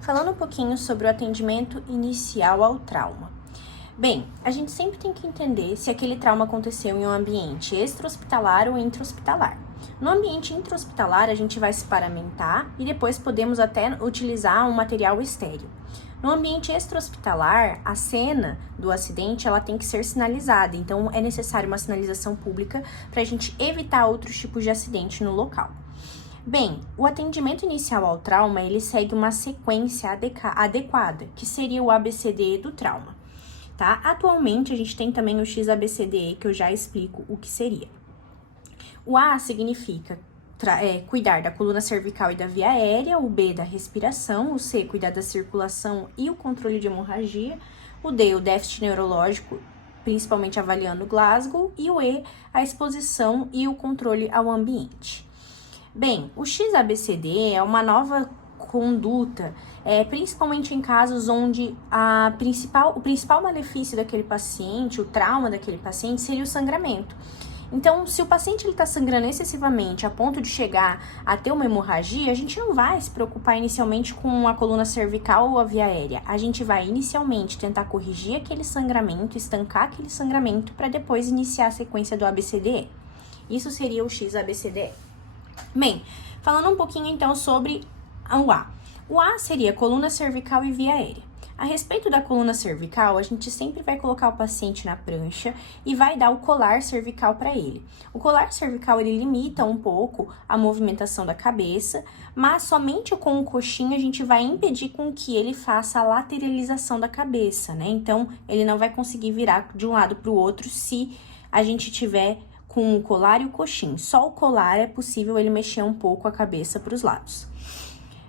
Falando um pouquinho sobre o atendimento inicial ao trauma. Bem, a gente sempre tem que entender se aquele trauma aconteceu em um ambiente extra-hospitalar ou intra-hospitalar. No ambiente intra-hospitalar, a gente vai se paramentar e depois podemos até utilizar um material estéril. No ambiente extra-hospitalar, a cena do acidente ela tem que ser sinalizada, então é necessário uma sinalização pública para a gente evitar outros tipos de acidente no local. Bem, o atendimento inicial ao trauma, ele segue uma sequência adequada, que seria o ABCDE do trauma, tá? Atualmente, a gente tem também o XABCDE, que eu já explico o que seria. O A significa cuidar da coluna cervical e da via aérea, o B da respiração, o C cuidar da circulação e o controle de hemorragia, o D o déficit neurológico, principalmente avaliando Glasgow, e o E a exposição e o controle ao ambiente. Bem, o XABCD é uma nova conduta, principalmente em casos onde o principal malefício daquele paciente, o trauma daquele paciente, seria o sangramento. Então, se o paciente está sangrando excessivamente a ponto de chegar a ter uma hemorragia, a gente não vai se preocupar inicialmente com a coluna cervical ou a via aérea. A gente vai inicialmente tentar corrigir aquele sangramento, estancar aquele sangramento, para depois iniciar a sequência do ABCDE. Isso seria o XABCDE. Bem, falando um pouquinho então sobre o A. O A seria coluna cervical e via aérea. A respeito da coluna cervical, a gente sempre vai colocar o paciente na prancha e vai dar o colar cervical para ele. O colar cervical, ele limita um pouco a movimentação da cabeça, mas somente com o coxinho a gente vai impedir com que ele faça a lateralização da cabeça, né? Então, ele não vai conseguir virar de um lado para o outro se a gente tiver com o colar e o coxim. Só o colar é possível ele mexer um pouco a cabeça para os lados.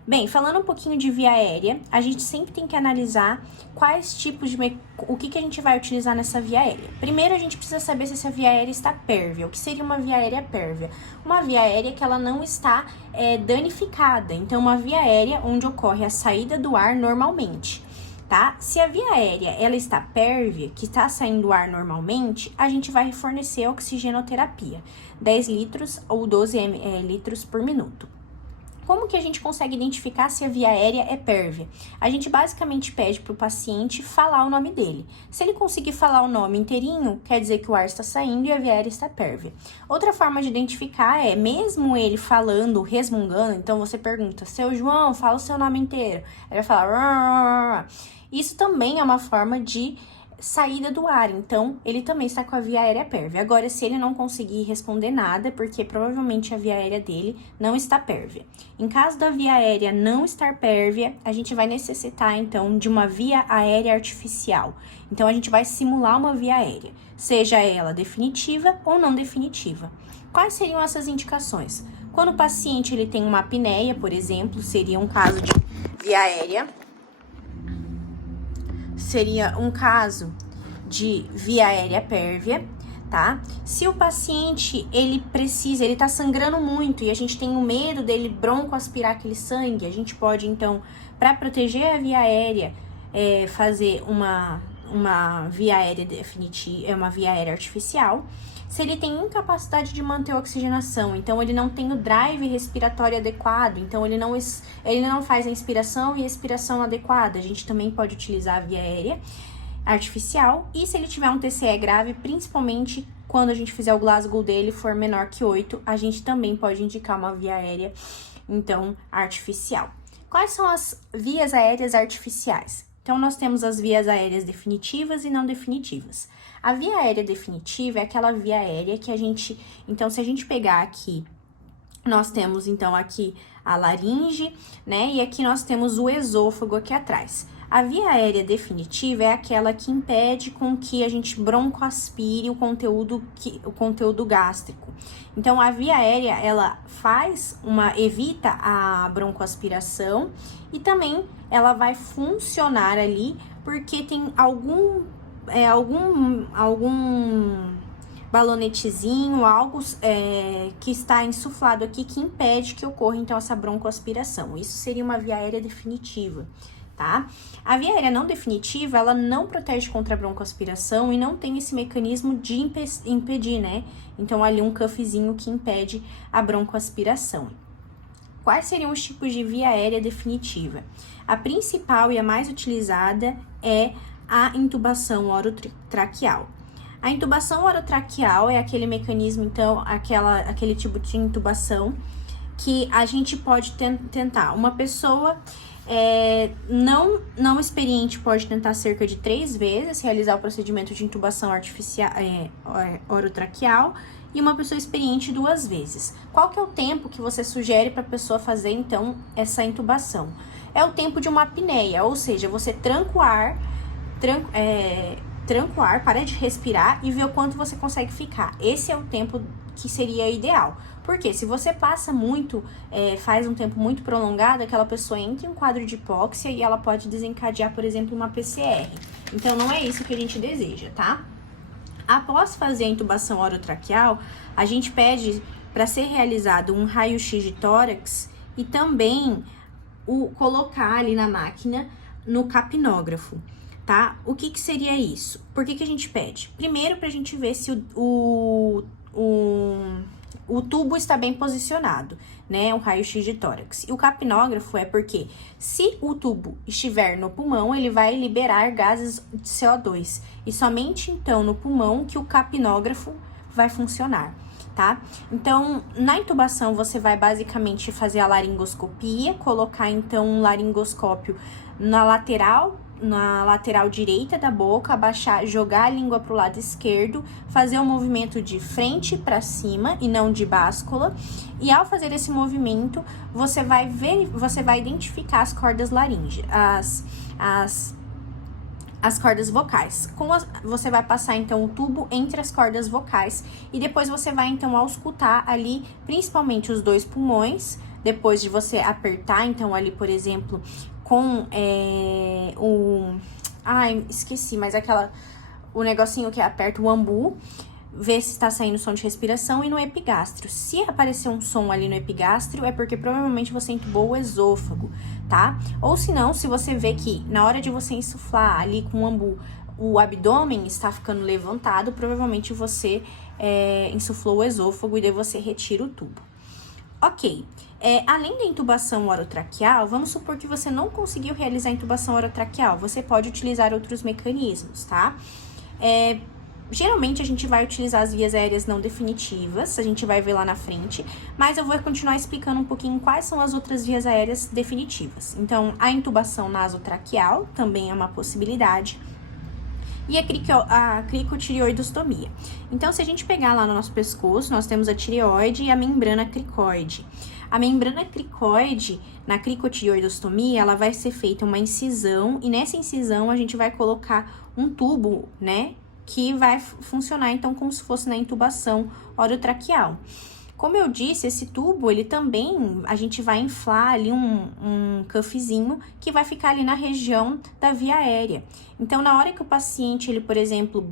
Bem, falando um pouquinho de via aérea, a gente sempre tem que analisar quais tipos de... o que a gente vai utilizar nessa via aérea. Primeiro, a gente precisa saber se essa via aérea está pérvia. O que seria uma via aérea pérvia? Uma via aérea que ela não está danificada. Então, uma via aérea onde ocorre a saída do ar normalmente. Tá? Se a via aérea ela está pérvia, que está saindo ar normalmente, a gente vai fornecer oxigenoterapia, 10 litros ou 12 litros por minuto. Como que a gente consegue identificar se a via aérea é pérvia? A gente basicamente pede para o paciente falar o nome dele. Se ele conseguir falar o nome inteirinho, quer dizer que o ar está saindo e a via aérea está pérvia. Outra forma de identificar é, mesmo ele falando, resmungando, então você pergunta, seu João, fala o seu nome inteiro. Ele vai falar... Rrr. Isso também é uma forma de saída do ar, então ele também está com a via aérea pérvia. Agora, se ele não conseguir responder nada, porque provavelmente a via aérea dele não está pérvia. Em caso da via aérea não estar pérvia, a gente vai necessitar, então, de uma via aérea artificial. Então, a gente vai simular uma via aérea, seja ela definitiva ou não definitiva. Quais seriam essas indicações? Quando o paciente ele tem uma apneia, por exemplo, seria um caso de via aérea. Seria um caso de via aérea pérvia, tá? Se o paciente, ele tá sangrando muito e a gente tem o medo dele broncoaspirar aquele sangue, a gente pode, então, para proteger a via aérea, fazer uma via aérea definitiva, uma via aérea artificial. Se ele tem incapacidade de manter a oxigenação, então ele não tem o drive respiratório adequado, então ele não faz a inspiração e a expiração adequada, a gente também pode utilizar a via aérea artificial. E se ele tiver um TCE grave, principalmente quando a gente fizer o Glasgow dele for menor que 8, a gente também pode indicar uma via aérea, então, artificial. Quais são as vias aéreas artificiais? Então, nós temos as vias aéreas definitivas e não definitivas. A via aérea definitiva é aquela via aérea que a gente... Então, se a gente pegar aqui, nós temos, então, aqui a laringe, né? E aqui nós temos o esôfago aqui atrás. A via aérea definitiva é aquela que impede com que a gente broncoaspire o conteúdo gástrico. Então, a via aérea, ela evita a broncoaspiração e também ela vai funcionar ali porque tem algum balonetezinho, algo que está insuflado aqui que impede que ocorra, então, essa broncoaspiração. Isso seria uma via aérea definitiva, tá? A via aérea não definitiva, ela não protege contra a broncoaspiração e não tem esse mecanismo de impedir, né? Então, ali um cuffzinho que impede a broncoaspiração. Quais seriam os tipos de via aérea definitiva? A principal e a mais utilizada é a intubação orotraqueal. A intubação orotraqueal é aquele mecanismo, então, aquele tipo de intubação que a gente pode tentar. Uma pessoa não experiente pode tentar cerca de 3 vezes realizar o procedimento de intubação artificial orotraqueal, e uma pessoa experiente 2 vezes. Qual que é o tempo que você sugere para a pessoa fazer, então, essa intubação? É o tempo de uma apneia, ou seja, você tranca o ar, para de respirar e ver o quanto você consegue ficar. Esse é o tempo que seria ideal. Porque se você passa muito, faz um tempo muito prolongado, aquela pessoa entra em um quadro de hipóxia e ela pode desencadear, por exemplo, uma PCR. Então, não é isso que a gente deseja, tá? Após fazer a intubação orotraqueal, a gente pede para ser realizado um raio-x de tórax e também colocar ali na máquina no capnógrafo, tá? O que seria isso? Por que a gente pede? Primeiro, para a gente ver se o tubo está bem posicionado, né? O raio-x de tórax. E o capnógrafo é porque se o tubo estiver no pulmão, ele vai liberar gases de CO2. E somente então no pulmão que o capnógrafo vai funcionar, tá? Então, na intubação, você vai basicamente fazer a laringoscopia, colocar então um laringoscópio na lateral direita da boca, abaixar, jogar a língua para o lado esquerdo, fazer um movimento de frente para cima e não de báscula. E ao fazer esse movimento, você vai identificar as cordas laríngeas, as cordas vocais. Você vai passar, então, o tubo entre as cordas vocais e depois você vai, então, auscultar ali, principalmente os 2 pulmões, depois de você apertar, então, ali, por exemplo, com esqueci, mas o negocinho que aperta o ambu, ver se está saindo som de respiração, e no epigástrio. Se aparecer um som ali no epigástrio, é porque provavelmente você entubou o esôfago, tá? Ou se não, se você vê que na hora de você insuflar ali com o ambu, o abdômen está ficando levantado, provavelmente você insuflou o esôfago e daí você retira o tubo. Ok, além da intubação orotraqueal, vamos supor que você não conseguiu realizar a intubação orotraqueal, você pode utilizar outros mecanismos, tá? Geralmente a gente vai utilizar as vias aéreas não definitivas, a gente vai ver lá na frente, mas eu vou continuar explicando um pouquinho quais são as outras vias aéreas definitivas. Então, a intubação nasotraqueal também é uma possibilidade, e a cricotireoidostomia. Então, se a gente pegar lá no nosso pescoço, nós temos a tireoide e a membrana cricoide. A membrana cricoide, na cricotireoidostomia, ela vai ser feita uma incisão, e nessa incisão a gente vai colocar um tubo, né, que vai funcionar, então, como se fosse na intubação orotraqueal. Como eu disse, esse tubo, ele também, a gente vai inflar ali um cuffzinho que vai ficar ali na região da via aérea. Então, na hora que o paciente, ele, por exemplo,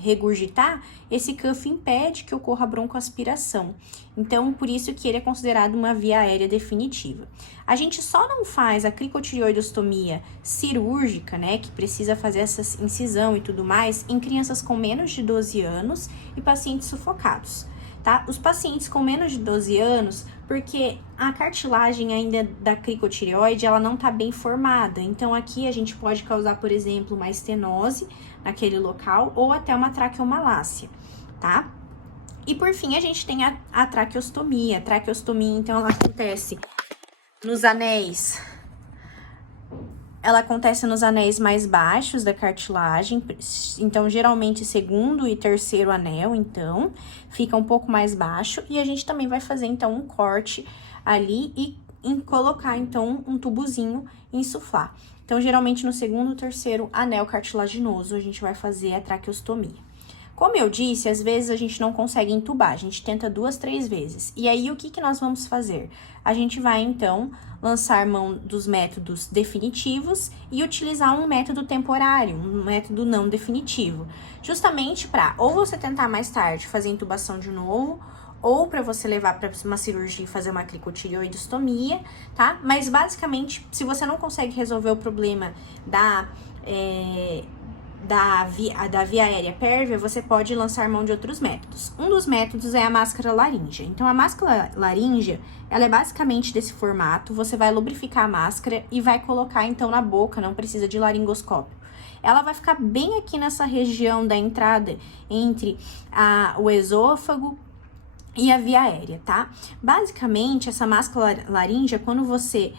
regurgitar, esse cuff impede que ocorra broncoaspiração. Então, por isso que ele é considerado uma via aérea definitiva. A gente só não faz a cricotireoidostomia cirúrgica, né, que precisa fazer essa incisão e tudo mais, em crianças com menos de 12 anos e pacientes sufocados. Tá? Os pacientes com menos de 12 anos, porque a cartilagem ainda da cricotireoide, ela não tá bem formada. Então, aqui a gente pode causar, por exemplo, uma estenose naquele local ou até uma traqueomalácia, tá? E, por fim, a gente tem a traqueostomia. A traqueostomia, então, ela acontece nos anéis... Ela acontece nos anéis mais baixos da cartilagem, então, geralmente, segundo e terceiro anel, então, fica um pouco mais baixo. E a gente também vai fazer, então, um corte ali e colocar, então, um tubozinho e insuflar. Então, geralmente, no segundo ou terceiro anel cartilaginoso, a gente vai fazer a traqueostomia. Como eu disse, às vezes a gente não consegue entubar, a gente tenta 2, 3 vezes. E aí, o que nós vamos fazer? A gente vai, então, lançar mão dos métodos definitivos e utilizar um método temporário, um método não definitivo. Justamente para ou você tentar mais tarde fazer intubação de novo, ou para você levar para uma cirurgia e fazer uma cricotireoidostomia, tá? Mas, basicamente, se você não consegue resolver o problema da via aérea pérvia, você pode lançar mão de outros métodos. Um dos métodos é a máscara laríngea. Então, a máscara laríngea, ela é basicamente desse formato. Você vai lubrificar a máscara e vai colocar, então, na boca, não precisa de laringoscópio. Ela vai ficar bem aqui nessa região da entrada entre o esôfago e a via aérea, tá? Basicamente, essa máscara laríngea, quando você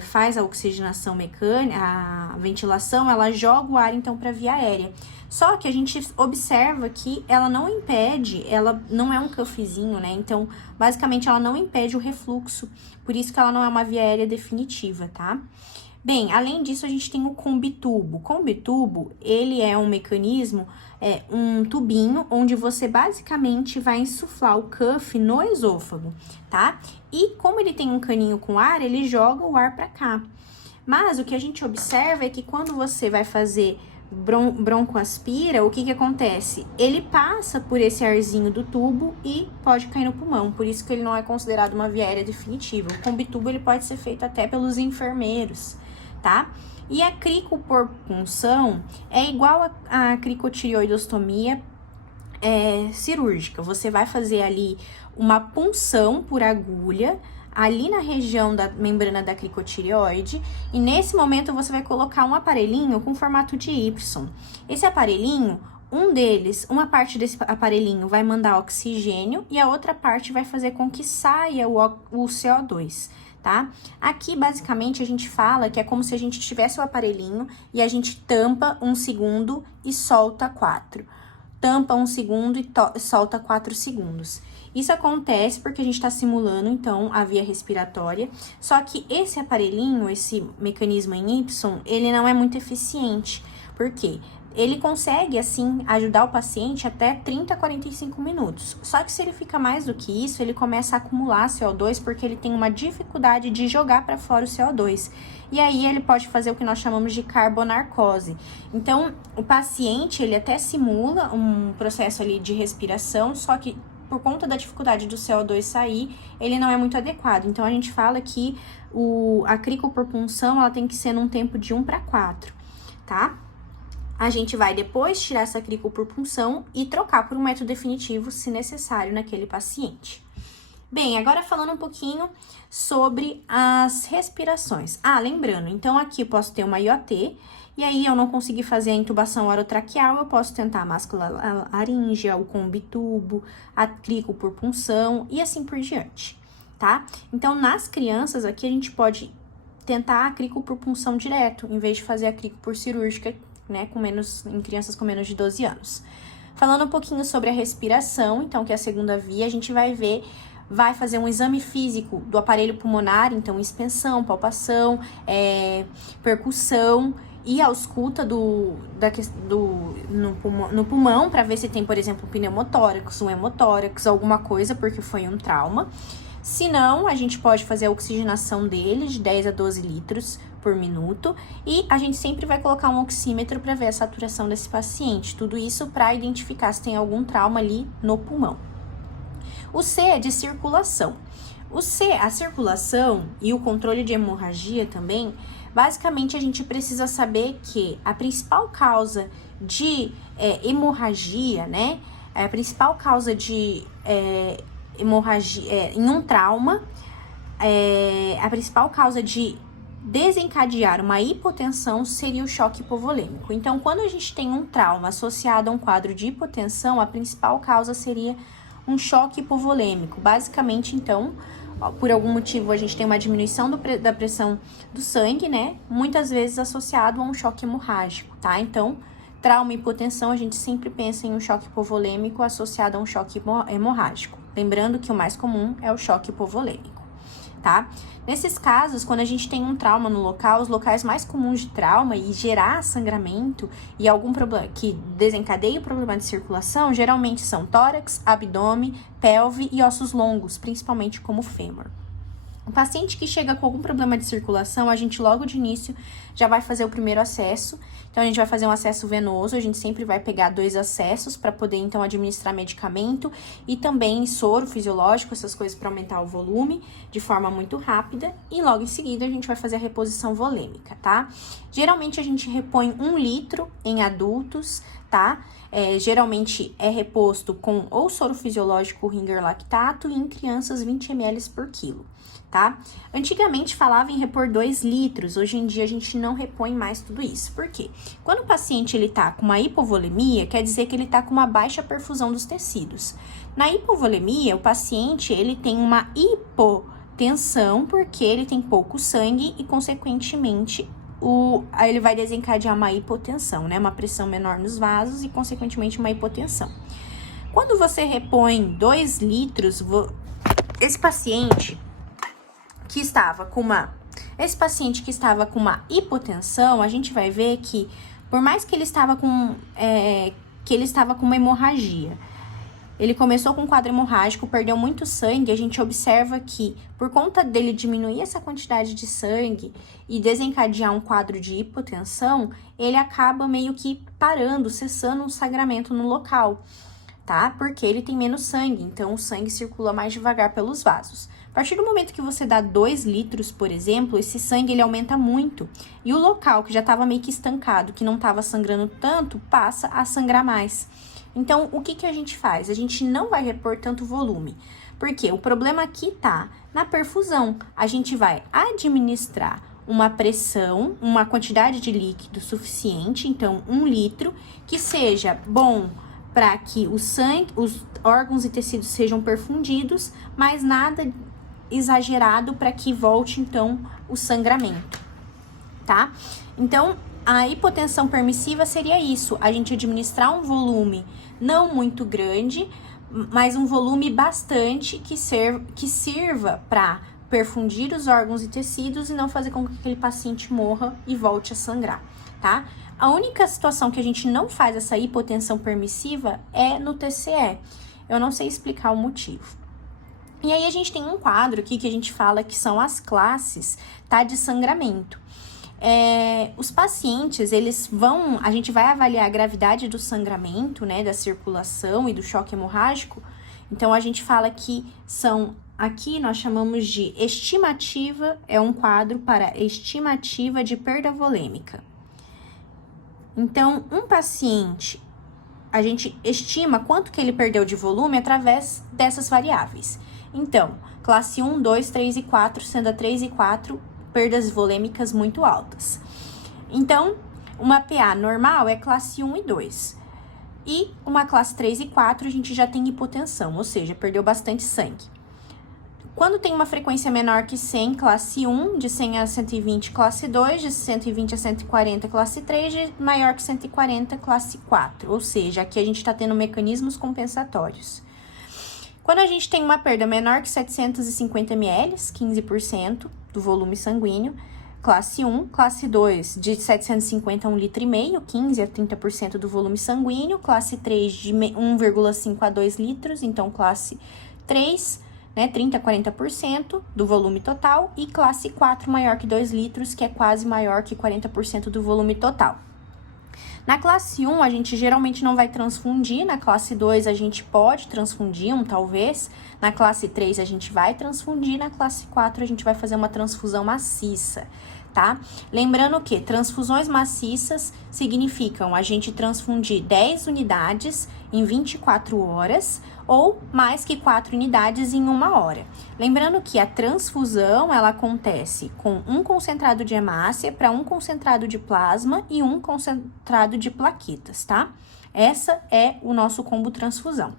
faz a oxigenação mecânica, a ventilação, ela joga o ar, então, para a via aérea. Só que a gente observa que ela não impede, ela não é um cuffzinho, né? Então, basicamente, ela não impede o refluxo. Por isso que ela não é uma via aérea definitiva, tá? Bem, além disso, a gente tem o combitubo. O combitubo, ele é um mecanismo, um tubinho, onde você basicamente vai insuflar o cuff no esôfago, tá? E como ele tem um caninho com ar, ele joga o ar para cá. Mas o que a gente observa é que quando você vai fazer broncoaspira, o que acontece? Ele passa por esse arzinho do tubo e pode cair no pulmão, por isso que ele não é considerado uma via aérea definitiva. O combitubo, ele pode ser feito até pelos enfermeiros, tá? E a cricopunção é igual a cricotireoidostomia cirúrgica. Você vai fazer ali uma punção por agulha, ali na região da membrana da cricotireoide, e nesse momento você vai colocar um aparelhinho com formato de Y. Esse aparelhinho, uma parte desse aparelhinho vai mandar oxigênio e a outra parte vai fazer com que saia o CO2. Tá? Aqui, basicamente, a gente fala que é como se a gente tivesse o aparelhinho e a gente tampa 1 segundo e solta 4. Tampa 1 segundo e solta 4 segundos. Isso acontece porque a gente está simulando, então, a via respiratória. Só que esse aparelhinho, esse mecanismo em Y, ele não é muito eficiente. Por quê? Ele consegue, assim, ajudar o paciente até 30 a 45 minutos. Só que se ele fica mais do que isso, ele começa a acumular CO2 porque ele tem uma dificuldade de jogar para fora o CO2. E aí ele pode fazer o que nós chamamos de carbonarcose. Então, o paciente, ele até simula um processo ali de respiração, só que por conta da dificuldade do CO2 sair, ele não é muito adequado. Então, a gente fala que a cricopunção, ela tem que ser num tempo de 1:4, tá? A gente vai depois tirar essa cricopunção e trocar por um método definitivo, se necessário, naquele paciente. Bem, agora falando um pouquinho sobre as respirações. Lembrando, então aqui eu posso ter uma IOT, e aí eu não consegui fazer a intubação orotraqueal, eu posso tentar a máscara laríngea, o combitubo, a cricopunção e assim por diante, tá? Então, nas crianças aqui a gente pode tentar a cricopunção direto, em vez de fazer a crico cirúrgica, né, em crianças com menos de 12 anos. Falando um pouquinho sobre a respiração, então, que é a segunda via, a gente vai fazer um exame físico do aparelho pulmonar, então, expensão, palpação, percussão e ausculta no pulmão, para ver se tem, por exemplo, um pneumotórax, um hemotórax, alguma coisa, porque foi um trauma. Se não, a gente pode fazer a oxigenação dele de 10 a 12 litros por minuto e a gente sempre vai colocar um oxímetro para ver a saturação desse paciente. Tudo isso para identificar se tem algum trauma ali no pulmão. O C é de circulação. A circulação e o controle de hemorragia também, basicamente a gente precisa saber que a principal causa de hemorragia, né? A principal causa de hemorragia em um trauma, a principal causa de desencadear uma hipotensão seria o choque hipovolêmico. Então, quando a gente tem um trauma associado a um quadro de hipotensão, a principal causa seria um choque hipovolêmico. Basicamente, então, por algum motivo a gente tem uma diminuição da pressão do sangue, né? Muitas vezes associado a um choque hemorrágico, tá? Então, trauma e hipotensão, a gente sempre pensa em um choque hipovolêmico associado a um choque hemorrágico. Lembrando que o mais comum é o choque hipovolêmico, tá? Nesses casos, quando a gente tem um trauma no local, os locais mais comuns de trauma e gerar sangramento e algum problema que desencadeie o problema de circulação, geralmente são tórax, abdômen, pelve e ossos longos, principalmente como o fêmur. O paciente que chega com algum problema de circulação, a gente logo de início já vai fazer o primeiro acesso. Então, a gente vai fazer um acesso venoso, a gente sempre vai pegar 2 acessos para poder, então, administrar medicamento e também soro fisiológico, essas coisas para aumentar o volume de forma muito rápida. E logo em seguida, a gente vai fazer a reposição volêmica, tá? Geralmente, a gente repõe 1 litro em adultos, tá? Geralmente é reposto com ou soro fisiológico Ringer lactato e em crianças 20 ml por quilo. Tá? Antigamente falava em repor 2 litros, hoje em dia a gente não repõe mais tudo isso. Por quê? Quando o paciente ele tá com uma hipovolemia, quer dizer que ele tá com uma baixa perfusão dos tecidos. Na hipovolemia, o paciente ele tem uma hipotensão porque ele tem pouco sangue e, consequentemente, aí ele vai desencadear uma hipotensão, né? Uma pressão menor nos vasos e, consequentemente, uma hipotensão. Quando você repõe 2 litros, esse paciente que estava com uma hipotensão, a gente vai ver que, por mais que ele estava com uma hemorragia, ele começou com um quadro hemorrágico, perdeu muito sangue, a gente observa que, por conta dele diminuir essa quantidade de sangue e desencadear um quadro de hipotensão, ele acaba meio que parando, cessando o sangramento no local, tá? Porque ele tem menos sangue, então o sangue circula mais devagar pelos vasos. A partir do momento que você dá 2 litros, por exemplo, esse sangue ele aumenta muito. E o local que já estava meio que estancado, que não estava sangrando tanto, passa a sangrar mais. Então, o que a gente faz? A gente não vai repor tanto volume. Porque o problema aqui tá na perfusão. A gente vai administrar uma pressão, uma quantidade de líquido suficiente, então 1 litro, que seja bom para que o sangue, os órgãos e tecidos sejam perfundidos, mas nada exagerado para que volte, então, o sangramento, tá? Então, a hipotensão permissiva seria isso, a gente administrar um volume não muito grande, mas um volume bastante que sirva para perfundir os órgãos e tecidos e não fazer com que aquele paciente morra e volte a sangrar, tá? A única situação que a gente não faz essa hipotensão permissiva é no TCE. Eu não sei explicar o motivo. E aí a gente tem um quadro aqui que a gente fala que são as classes, tá, de sangramento. Os pacientes, a gente vai avaliar a gravidade do sangramento, né, da circulação e do choque hemorrágico. Então, a gente fala que aqui nós chamamos de estimativa, é um quadro para estimativa de perda volêmica. Então, um paciente, a gente estima quanto que ele perdeu de volume através dessas variáveis. Então, classe 1, 2, 3 e 4, sendo a 3 e 4 perdas volêmicas muito altas. Então, uma PA normal é classe 1 e 2. E uma classe 3 e 4 a gente já tem hipotensão, ou seja, perdeu bastante sangue. Quando tem uma frequência menor que 100, classe 1, de 100 a 120, classe 2, de 120 a 140, classe 3, de maior que 140, classe 4. Ou seja, aqui a gente está tendo mecanismos compensatórios. Quando a gente tem uma perda menor que 750 ml, 15% do volume sanguíneo, classe 1, classe 2 de 750 a 1,5 litro, 15 a 30% do volume sanguíneo, classe 3 de 1,5 a 2 litros, então classe 3, né, 30 a 40% do volume total, e classe 4 maior que 2 litros, que é quase maior que 40% do volume total. Na classe 1, a gente geralmente não vai transfundir, na classe 2 a gente pode transfundir, talvez, na classe 3 a gente vai transfundir, na classe 4 a gente vai fazer uma transfusão maciça, tá? Lembrando que transfusões maciças significam a gente transfundir 10 unidades em 24 horas ou mais que 4 unidades em 1 hora. Lembrando que a transfusão, ela acontece com um concentrado de hemácia para um concentrado de plasma e um concentrado de plaquetas, tá? Essa é o nosso combo transfusão.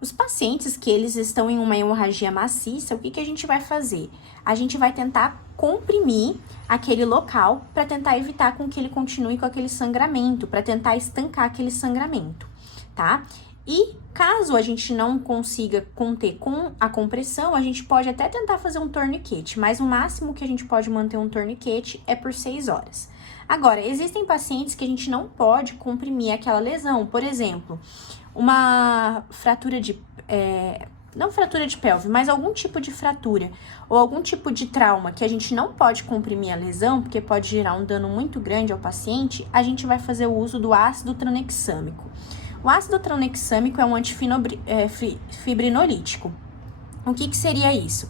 Os pacientes que eles estão em uma hemorragia maciça, o que a gente vai fazer? A gente vai tentar comprimir aquele local para tentar evitar com que ele continue com aquele sangramento, para tentar estancar aquele sangramento, tá? E caso a gente não consiga conter com a compressão, a gente pode até tentar fazer um tourniquet, mas o máximo que a gente pode manter um tourniquet é por 6 horas. Agora, existem pacientes que a gente não pode comprimir aquela lesão, por exemplo, uma fratura de não fratura de pelve, mas algum tipo de fratura ou algum tipo de trauma que a gente não pode comprimir a lesão, porque pode gerar um dano muito grande ao paciente, a gente vai fazer o uso do ácido tranexâmico. O ácido tranexâmico é um antifibrinolítico. O que seria isso?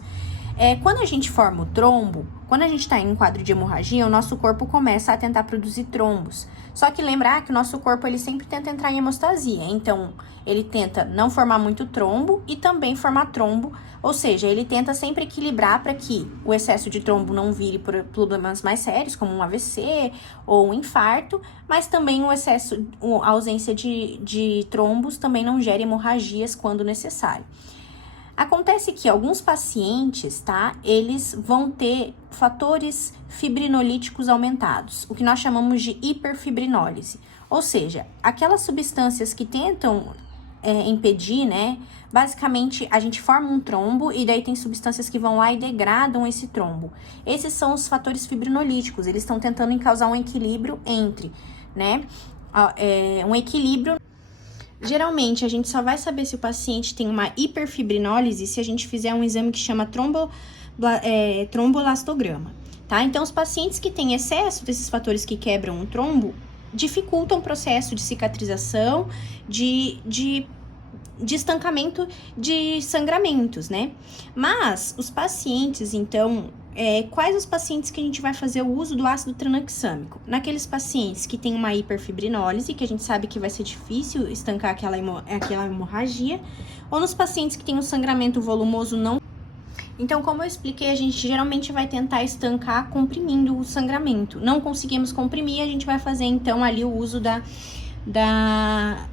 Quando a gente forma o trombo, quando a gente está em um quadro de hemorragia, o nosso corpo começa a tentar produzir trombos. Só que lembrar que o nosso corpo, ele sempre tenta entrar em hemostasia. Então, ele tenta não formar muito trombo e também formar trombo. Ou seja, ele tenta sempre equilibrar para que o excesso de trombo não vire por problemas mais sérios, como um AVC ou um infarto. Mas também a ausência de trombos também não gera hemorragias quando necessário. Acontece que alguns pacientes, tá, eles vão ter fatores fibrinolíticos aumentados, o que nós chamamos de hiperfibrinólise. Ou seja, aquelas substâncias que tentam impedir, né, basicamente a gente forma um trombo e daí tem substâncias que vão lá e degradam esse trombo. Esses são os fatores fibrinolíticos, eles estão tentando causar um equilíbrio entre, né, um equilíbrio. Geralmente, a gente só vai saber se o paciente tem uma hiperfibrinólise se a gente fizer um exame que chama trombolastograma, tá? Então, os pacientes que têm excesso desses fatores que quebram o trombo dificultam o processo de cicatrização, de estancamento de sangramentos, né? Mas, os pacientes, então, quais os pacientes que a gente vai fazer o uso do ácido tranexâmico? Naqueles pacientes que têm uma hiperfibrinólise, que a gente sabe que vai ser difícil estancar aquela hemorragia, ou nos pacientes que têm um sangramento volumoso não. Então, como eu expliquei, a gente geralmente vai tentar estancar comprimindo o sangramento. Não conseguimos comprimir, a gente vai fazer então ali o uso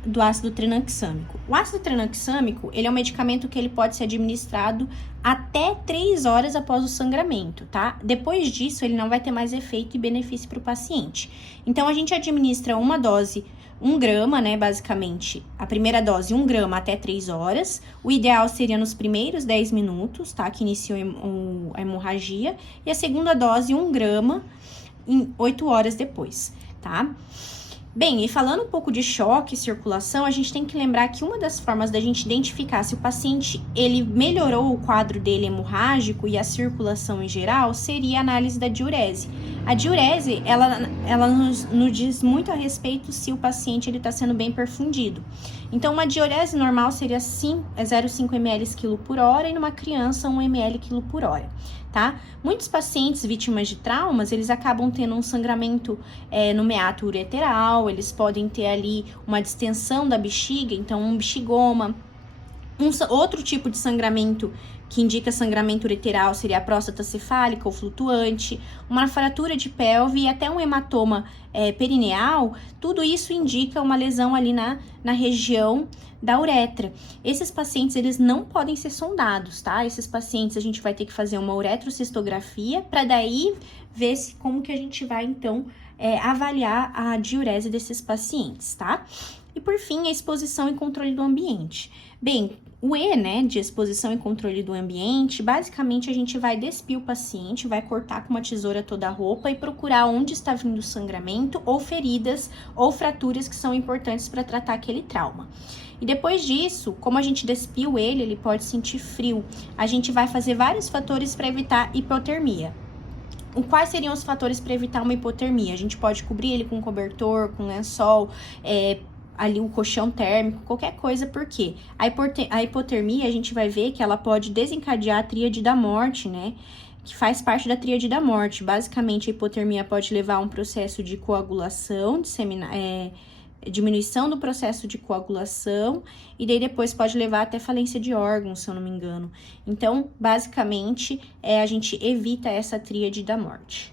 do ácido tranexâmico. O ácido tranexâmico, ele é um medicamento que ele pode ser administrado até 3 horas após o sangramento, tá? Depois disso, ele não vai ter mais efeito e benefício para o paciente. Então, a gente administra uma dose, 1 grama, né, basicamente. A primeira dose, 1 grama até 3 horas. O ideal seria nos primeiros 10 minutos, tá? Que iniciou a hemorragia. E a segunda dose, 1 grama, em 8 horas depois, tá? Bem, e falando um pouco de choque e circulação, a gente tem que lembrar que uma das formas da gente identificar se o paciente ele melhorou o quadro dele hemorrágico e a circulação em geral seria a análise da diurese. A diurese, ela nos diz muito a respeito se o paciente está sendo bem perfundido. Então, uma diurese normal seria 0,5 ml quilo por hora e numa criança 1 ml quilo por hora, tá? Muitos pacientes vítimas de traumas, eles acabam tendo um sangramento no meato ureteral, eles podem ter ali uma distensão da bexiga, então um bexigoma. Outro tipo de sangramento que indica sangramento ureteral seria a próstata cefálica ou flutuante, uma fratura de pelve e até um hematoma perineal. Tudo isso indica uma lesão ali na região da uretra. Esses pacientes, eles não podem ser sondados, tá? Esses pacientes, a gente vai ter que fazer uma uretrocistografia para daí ver como que a gente vai, então, avaliar a diurese desses pacientes, tá? E, por fim, a exposição e controle do ambiente. Bem, o E, né, de exposição e controle do ambiente, basicamente a gente vai despir o paciente, vai cortar com uma tesoura toda a roupa e procurar onde está vindo o sangramento ou feridas ou fraturas que são importantes para tratar aquele trauma. E depois disso, como a gente despiu ele pode sentir frio. A gente vai fazer vários fatores para evitar hipotermia. Quais seriam os fatores para evitar uma hipotermia? A gente pode cobrir ele com cobertor, com lençol, ali o colchão térmico, qualquer coisa, porque a hipotermia, a gente vai ver que ela pode desencadear a tríade da morte, né? Que faz parte da tríade da morte. Basicamente, a hipotermia pode levar a um processo de coagulação, diminuição do processo de coagulação, e daí depois pode levar até falência de órgãos, se eu não me engano. Então, basicamente, a gente evita essa tríade da morte.